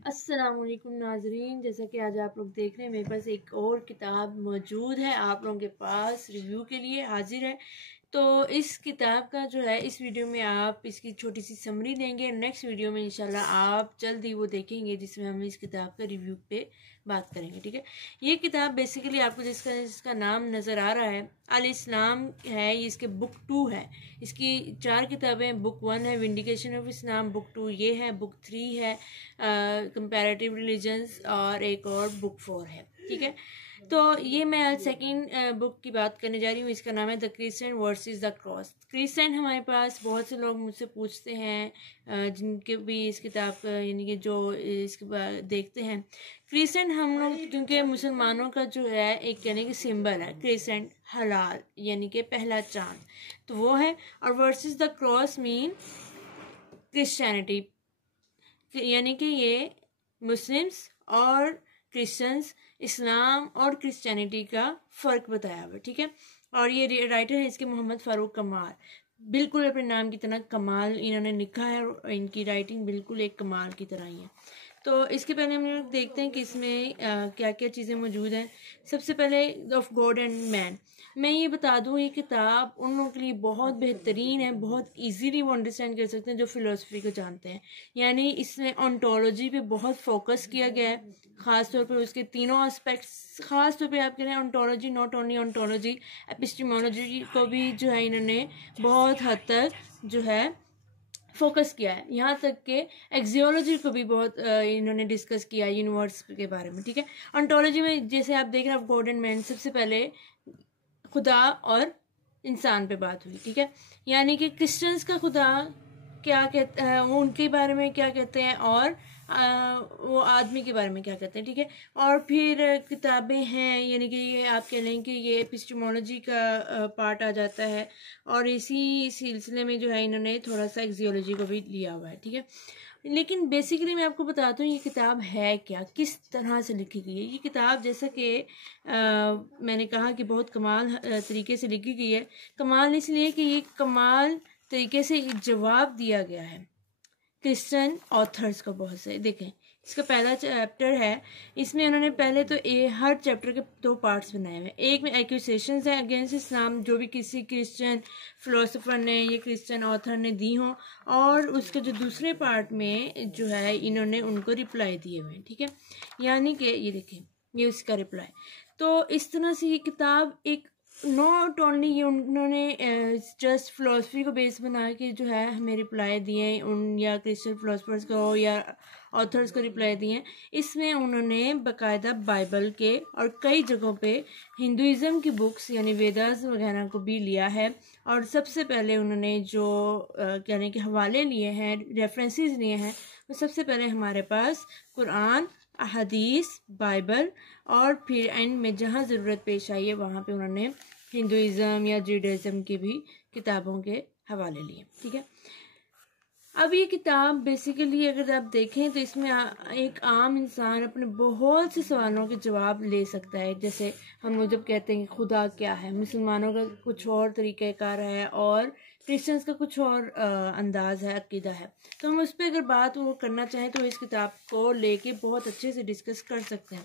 अस्सलामुअलैकुम नाजरीन, जैसा कि आज आप लोग देख रहे हैं मेरे पास एक और किताब मौजूद है, आप लोगों के पास रिव्यू के लिए हाजिर है। तो इस किताब का जो है इस वीडियो में आप इसकी छोटी सी समरी देंगे। नेक्स्ट वीडियो में इंशाल्लाह आप जल्द ही वो देखेंगे जिसमें हम इस किताब का रिव्यू पे बात करेंगे। ठीक है, ये किताब बेसिकली आपको जिसका नाम नज़र आ रहा है अल इस्लाम है, ये इसके बुक 2 है। इसकी 4 किताबें, बुक 1 है विंडिकेशन ऑफ इस्लाम, बुक 2 ये है, बुक 3 है कंपैरेटिव रिलीजन्स और एक और बुक 4 है। ठीक है, तो ये मैं आज सेकंड बुक की बात करने जा रही हूँ। इसका नाम है the Christian versus the cross. Christian हमारे पास बहुत से लोग मुझसे पूछते हैं जिनके भी इस किताब का यानी कि जो इसके देखते हैं। क्रिस्टियन हम लोग क्योंकि मुसलमानों का जो है एक यानी कि सिंबल है क्रिस्टियन, हलाल यानी कि पहला चांद, तो वो है। और versus the cross mean Christianity, यानी कि ये मुस्लिम्स और क्रिश्चियंस, इस्लाम और क्रिश्चियनिटी का फ़र्क बताया हुआ है। ठीक है, और ये राइटर है इसके मोहम्मद फ़ारूक कमाल। बिल्कुल अपने नाम की तरह कमाल इन्होंने लिखा है और इनकी राइटिंग बिल्कुल एक कमाल की तरह ही है। तो इसके पहले हम लोग देखते हैं कि इसमें क्या क्या चीज़ें मौजूद हैं। सबसे पहले ऑफ गॉड एंड मैन। मैं ये बता दूँ ये किताब उन लोगों के लिए बहुत बेहतरीन है, बहुत इजीली वो अंडरस्टैंड कर सकते हैं जो फ़िलोसफी को जानते हैं। यानी इसमें ऑन्टोलॉजी पे बहुत फोकस किया गया है, ख़ास तौर पर उसके तीनों एस्पेक्ट्स। ख़ास तौर पे आप कह रहे हैं ontology, not only ontology, epistemology को भी जो है इन्होंने बहुत हद तक जो है फोकस किया है। यहाँ तक कि एक्सियोलॉजी को भी बहुत इन्होंने डिस्कस किया है, यूनिवर्स के बारे में। ठीक है, ऑन्टोलॉजी में जैसे आप देख रहे हैं गॉड एंड मैन, सबसे पहले खुदा और इंसान पे बात हुई। ठीक है, यानी कि क्रिश्चियंस का खुदा क्या कहते हैं, वो उनके बारे में क्या कहते हैं और वो आदमी के बारे में क्या कहते हैं। ठीक है, और फिर किताबें हैं, यानी कि ये आप कह लें कि ये एपिस्टेमोलॉजी का पार्ट आ जाता है और इसी सिलसिले में जो है इन्होंने थोड़ा सा एक्सियोलॉजी को भी लिया हुआ है। ठीक है, लेकिन बेसिकली मैं आपको बताता हूँ ये किताब है क्या, किस तरह से लिखी गई है। ये किताब जैसा कि मैंने कहा कि बहुत कमाल तरीके से लिखी गई है। कमाल इसलिए कि ये कमाल तरीके से जवाब दिया गया है क्रिश्चियन ऑथर्स को बहुत से। देखें, इसका पहला चैप्टर है, इसमें उन्होंने पहले तो हर चैप्टर के 2 पार्ट्स बनाए हुए हैं। एक में एक्यूसेशंस हैं अगेंस्ट इस्लाम जो भी किसी क्रिश्चियन फिलोसोफर ने या क्रिश्चियन ऑथर ने दी हों, और उसके जो दूसरे पार्ट में जो है इन्होंने उनको रिप्लाई दिए हुए हैं। ठीक है, यानी कि ये देखें, ये उसका रिप्लाई। तो इस तरह से ये किताब एक नॉट ओनली ये उन्होंने जस्ट फिलोसफी को बेस बना के जो है हमें रिप्लाई दिए उन या क्रिश्चियन फिलोसफर्स को या ऑथर्स को रिप्लाई दिए, इसमें उन्होंने बाकायदा बाइबल के और कई जगहों पे हिंदुइज़्म की बुक्स यानी वेदास वगैरह को भी लिया है। और सबसे पहले उन्होंने जो कहने के हवाले लिए हैं, रेफरेंसेस लिए हैं, वो सबसे पहले हमारे पास कुरान, हदीस, बाइबल, और फिर एंड में जहाँ ज़रूरत पेश आई है वहाँ पे उन्होंने हिंदुइज़्म या जुडाइज़्म की भी किताबों के हवाले लिए। ठीक है, अब ये किताब बेसिकली अगर आप देखें तो इसमें एक आम इंसान अपने बहुत से सवालों के जवाब ले सकता है। जैसे हम लोग जब कहते हैं कि खुदा क्या है, मुसलमानों का कुछ और तरीक़ाकार है और क्रिश्चियंस का कुछ और अंदाज़ है, अकीदा है, तो हम उस पर अगर बात वो करना चाहें तो इस किताब को लेके बहुत अच्छे से डिस्कस कर सकते हैं।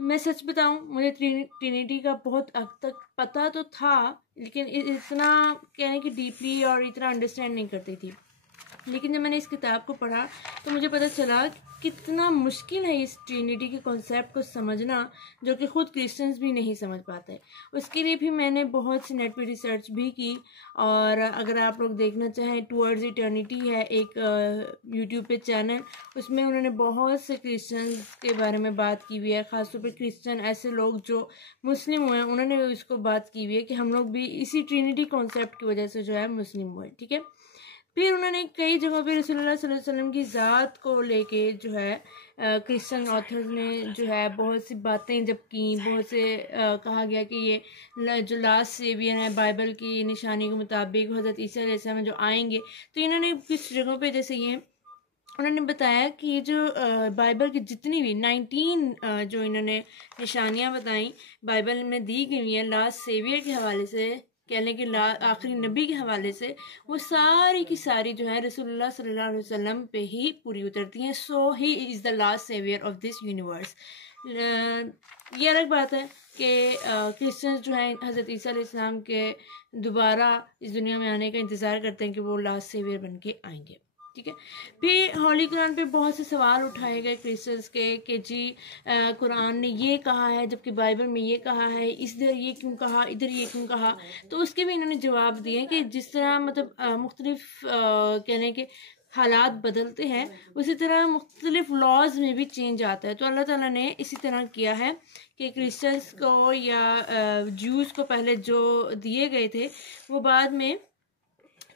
मैं सच बताऊं, मुझे ट्रिनिटी का बहुत हद तक पता तो था, लेकिन इतना कहने कि डीपली और इतना अंडरस्टैंड नहीं करती थी। लेकिन जब मैंने इस किताब को पढ़ा तो मुझे पता चला कितना मुश्किल है इस ट्रिनिटी के कॉन्सेप्ट को समझना, जो कि ख़ुद क्रिश्चियंस भी नहीं समझ पाते। उसके लिए भी मैंने बहुत सी नेट पे रिसर्च भी की, और अगर आप लोग देखना चाहें टुवर्ड्स इटर्निटी है एक यूट्यूब पे चैनल, उसमें उन्होंने बहुत से क्रिश्चियंस के बारे में बात की हुई है। ख़ासतौर पर क्रिश्चियन ऐसे लोग जो मुस्लिम हुए हैं उन्होंने उसको बात की हुई है कि हम लोग भी इसी ट्रिनिटी कॉन्सेप्ट की वजह से जो है मुस्लिम हुए। ठीक है, फिर उन्होंने कई जगहों पे रसूलुल्लाह सल्लल्लाहु अलैहि वसल्लम की ज़ात को लेके जो है क्रिश्चियन ऑथर्स ने जो है बहुत सी बातें जब की, बहुत से कहा गया कि ये जो लास्ट सेवियर है बाइबल की निशानी के मुताबिक हज़रत ईसा अलैहिस्सलाम जो आएंगे, तो इन्होंने कुछ जगहों पे जैसे ये उन्होंने बताया कि ये जो बाइबल की जितनी भी 19 जो इन्होंने निशानियाँ बताई बाइबल में दी गई हैं लास्ट सेवियर के हवाले से, कह लें कि आखिरी नबी के हवाले से, वो सारी की सारी जो है रसूलुल्लाह सल्लल्लाहु अलैहि वसल्लम पे ही पूरी उतरती हैं। So he is the last saviour of this universe. ये अलग बात है कि क्रिश्चियंस जो हैं हज़रत ईसा अलैहिस्सलाम के दोबारा इस दुनिया में आने का इंतज़ार करते हैं कि वो लास्ट सेवियर बन के आएंगे, ठीक है। फिर होली कुरान पे बहुत से सवाल उठाए गए क्रिश्चियंस के कि जी कुरान ने ये कहा है जबकि बाइबल में ये कहा है, इधर ये क्यों कहा, इधर ये क्यों कहा। तो उसके भी इन्होंने जवाब दिए कि जिस तरह मतलब मुख्तलिफ कहने के हालात बदलते हैं उसी तरह मुख्तलिफ लॉज में भी चेंज आता है। तो अल्लाह ताला ने इसी तरह किया है कि क्रिश्चियंस को या जूस को पहले जो दिए गए थे वो बाद में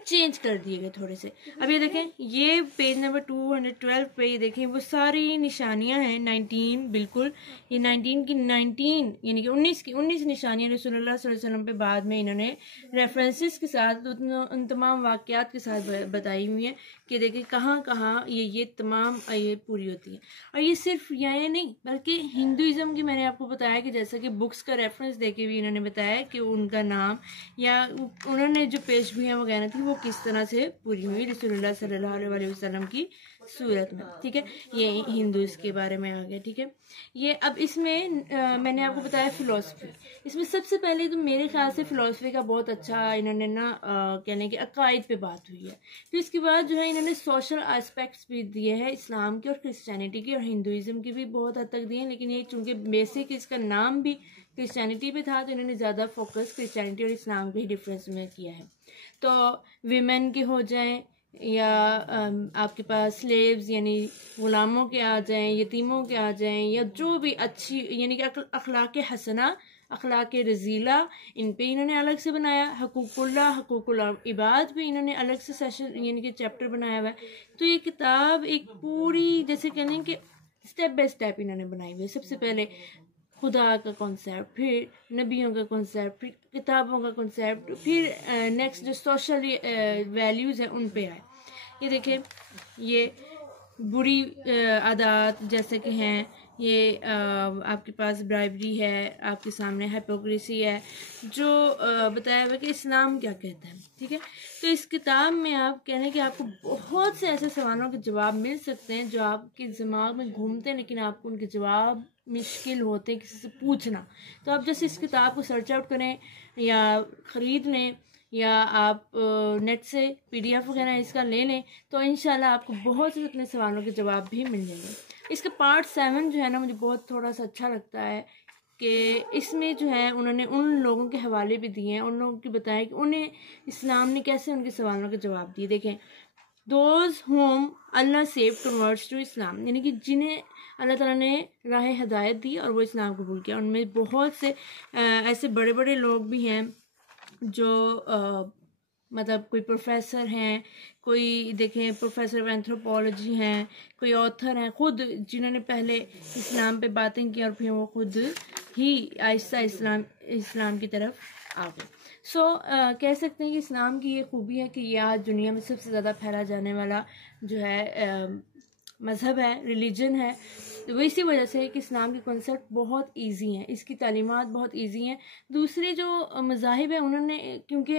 चेंज कर दिए गए थोड़े से। अब ये देखें, ये पेज नंबर 212 पे ये देखें वो सारी निशानियां हैं 19, बिल्कुल ये 19 की 19 यानी कि 19 निशानियां रसूलुल्लाह सल्लल्लाहु अलैहि वसल्लम पे बाद में इन्होंने रेफरेंसेस के साथ उन तमाम वाक़यात के साथ बताई हुई हैं कि देखिए कहाँ कहाँ ये तमाम ये पूरी होती है। और ये सिर्फ ये नहीं बल्कि हिंदुज़म की मैंने आपको बताया कि जैसा कि बुक्स का रेफरेंस देके भी इन्होंने बताया कि उनका नाम या उन्होंने जो पेशगोइयाँ वगैरह थी वो किस तरह से पूरी हुई रसूलुल्लाह सल्लल्लाहु अलैहि वसल्लम की सूरत में, ठीक है। ये हिंदूज़ के बारे में आ गया, ठीक है। ये अब इसमें मैंने आपको बताया फ़िलासफ़ी, इसमें सबसे पहले तो मेरे ख्याल से फ़िलासफ़ी का बहुत अच्छा इन्होंने ना कहने के अकायद पे बात हुई है। फिर इसके बाद जो है इन्होंने सोशल एस्पेक्ट्स भी दिए हैं इस्लाम के और क्रिश्चियनिटी के और हिंदुज़म के भी बहुत हद तक दिए हैं, लेकिन ये चूँकि बेसिक इसका नाम भी क्रिश्चियनिटी पे था तो इन्होंने ज़्यादा फोकस क्रिश्चियनिटी और इस्लाम के ही डिफरेंस में किया है। तो विमेन के हो जाएं या आपके पास स्लेव्स यानी गुलामों के आ जाएं, यतीमों के आ जाएं, या जो भी अच्छी यानी कि अखलाक हसना, अखलाक रजीला, इन पे इन्होंने अलग से बनाया। हकूकुल्लाह, हकूकुल इबाद भी इन्होंने अलग से सेशन यानी कि चैप्टर बनाया हुआ है। तो ये किताब एक पूरी जैसे कहने कि स्टेप बाय स्टेप इन्होंने बनाई हुई है। सबसे पहले खुदा का कॉन्सेप्ट, फिर नबियों का कॉन्सेप्ट, फिर किताबों का कॉन्सेप्ट, फिर नेक्स्ट जो सोशल वैल्यूज़ हैं उन पे आए। ये देखिए, ये बुरी आदत जैसे कि हैं ये आपके पास ब्राइबरी है, आपके सामने हिपोक्रेसी है, जो बताया हुआ कि इस्लाम क्या कहता है, ठीक है। तो इस किताब में आप कहने कि आपको बहुत से ऐसे सवालों के जवाब मिल सकते हैं जो आपके दिमाग में घूमते हैं लेकिन आपको उनके जवाब मुश्किल होते हैं किसी से पूछना। तो आप जैसे इस किताब को सर्च आउट करें या ख़रीद लें या आप नेट से PDF वगैरह इसका ले लें तो इंशाल्लाह आपको बहुत से अपने सवालों के जवाब भी मिल जाएंगे। इसका पार्ट 7 जो है ना मुझे बहुत थोड़ा सा अच्छा लगता है कि इसमें जो है उन्होंने उन लोगों के हवाले भी दिए हैं, उन लोगों की बताया कि उन्हें इस्लाम ने कैसे उनके सवालों के जवाब दिए। देखें, those whom Allah save converts to Islam, यानी कि जिन्हें अल्लाह ताला ने राह हदायत दी और वो इस्लाम कबूल किया। उनमें बहुत से ऐसे बड़े बड़े लोग भी हैं जो मतलब कोई प्रोफेसर हैं, कोई देखें प्रोफेसर ऑफ एंथ्रोपोलॉजी हैं, कोई ऑथर हैं खुद जिन्होंने पहले इस्लाम पे बातें की और फिर वो खुद ही आहिस्ता इस्लाम की तरफ आ गए। सो कह सकते हैं कि इस्लाम की ये खूबी है कि ये आज दुनिया में सबसे ज़्यादा फैला जाने वाला जो है मज़हब है, रिलीजन है। तो इसी वजह से कि इस्लाम के कॉन्सेप्ट बहुत इजी हैं, इसकी तालीमात बहुत इजी हैं। दूसरे जो मज़ाहिब हैं उन्होंने क्योंकि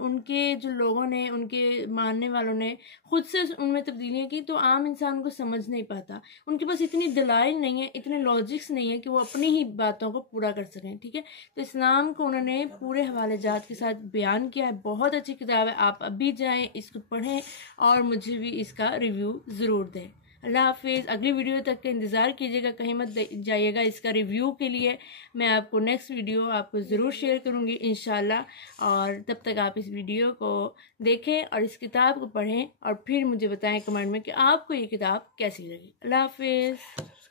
उनके जो लोगों ने, उनके मानने वालों ने ख़ुद से उनमें तब्दीलियाँ की तो आम इंसान को समझ नहीं पाता। उनके पास इतनी दलाइल नहीं है, इतने लॉजिक्स नहीं है कि वो अपनी ही बातों को पूरा कर सकें, ठीक है। तो इस्लाम को उन्होंने पूरे हवाले जात के साथ बयान किया है। बहुत अच्छी किताब है, आप अभी जाएँ इसको पढ़ें और मुझे भी इसका रिव्यू ज़रूर दें। अल्लाह हाफिज़। अगली वीडियो तक का इंतज़ार कीजिएगा, कहीं मत जाइएगा। इसका रिव्यू के लिए मैं आपको नेक्स्ट वीडियो आपको ज़रूर शेयर करूँगी इंशाल्लाह। और तब तक आप इस वीडियो को देखें और इस किताब को पढ़ें और फिर मुझे बताएं कमेंट में कि आपको ये किताब कैसी लगी। अल्लाह हाफिज़।